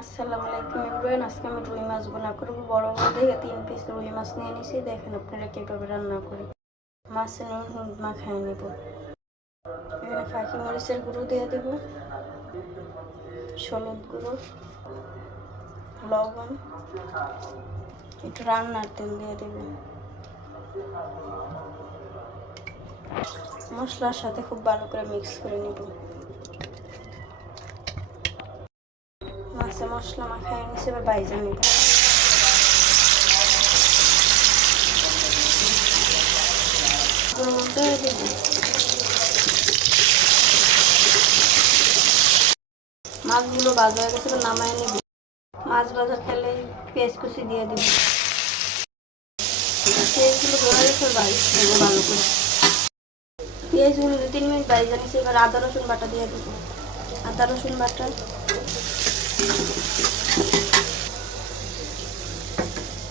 আসসালামু আলাইকুম এভরিওয়ান। আজকে আমি রুই মাছ বোনা করবো। বড় বড় দেখে 3 পিস রুই মাছ নিয়ে নিছি। দেখেন আপনারা কীভাবে রান্না করি। মাছে নুন হলুদ মাখায় নেব। এখানে ফাঁকি মরিচের গুঁড়ো দিয়ে দেব, হলুদ গুঁড়ো, লবণ, একটু রান্নার তেল দিয়ে দেব। মশলার সাথে খুব ভালো করে মিক্স করে নেব। মাছে মশলা মাখায় নিচে এবার বাইজা নেব। মাছগুলো ভাজা হয়ে গেছে, নামায় নেব। মাছ ভাজা খেলে পেঁয়াজ কুচি দিয়ে দেব। পেঁয়াজগুলো ধরে গেছে, বাইশ নেব ভালো করে। পেঁয়াজগুলো 2-3 মিনিট বাইজা নিয়েছি। এবার আদা রসুন বাটা দিয়ে দেবো। আদা রসুন বাটা,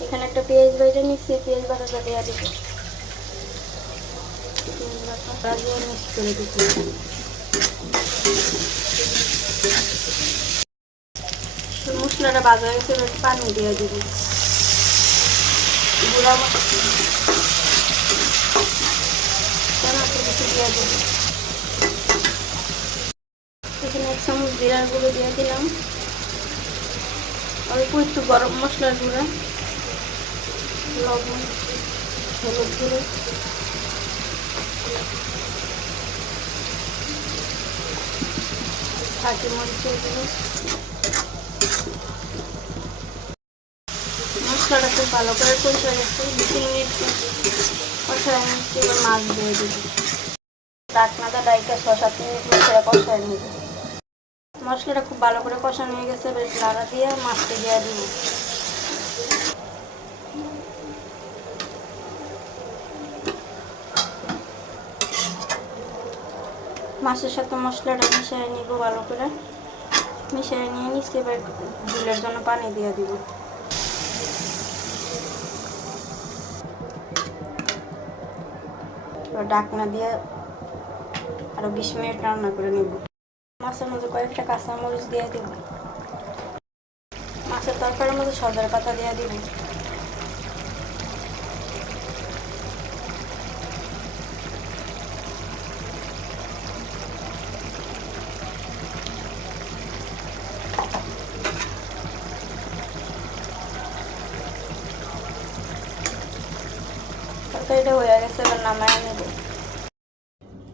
এখানে একটা পেঁয়াজ বাইজা নিচ্ছি, পেঁয়াজ বাটাটা দিয়ে দেবো। পেঁয়াজ বাটা দিয়ে মিক্স করে দিচ্ছি। মশলাটা ভাজা হয়েছে, পানি দিয়ে দেব। গুঁড়া টমেটো কিছু দিয়ে দেব। এখানে 1 চামচ জিরার গুঁড়ো দিয়ে দিলাম, অল্প একটু গরম মশলার গুঁড়া, লবণ, হলুদ গুঁড়ো, ফাঁকি মরিচের গুঁড়ো। মশলাটা খুব ভালো করে কষে গেছে। 2-3 মিনিট কষায় নিচ্ছি। এবার মাছ দিয়ে দেবো। ঢাকনাটা ডাইকা 6-7 মিনিট মশলা কষায় নেব। মশলাটা খুব ভালো করে কষানো হয়ে গেছে। বেশ নাড়া দিয়ে মাছটা দিয়ে দিব। মাছের সাথে মশলাটা মিশিয়ে নিব ভালো করে। মিশিয়ে নিয়ে নিচ্ছি। এবার ঝোলের জন্য পানি দিয়ে দিব। ঢাকনা দিয়ে আরো 20 মিনিট রান্না করে নেব। মাছের মধ্যে কয়েকটা কাঁচামরিচ দিয়ে দিব। মাছের তরকারির মধ্যে সজনে পাতা দিয়ে দিব। তরকারিটা হয়ে গেছে, এবার নামায় নেব।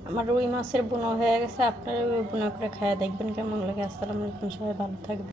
আমার রুই মাছের বোনা হয়ে গেছে। আপনারা বোনা করে খাইয়া দেখবেন কেমন লাগে। আসসালামু আলাইকুম, সবাই ভালো থাকবেন।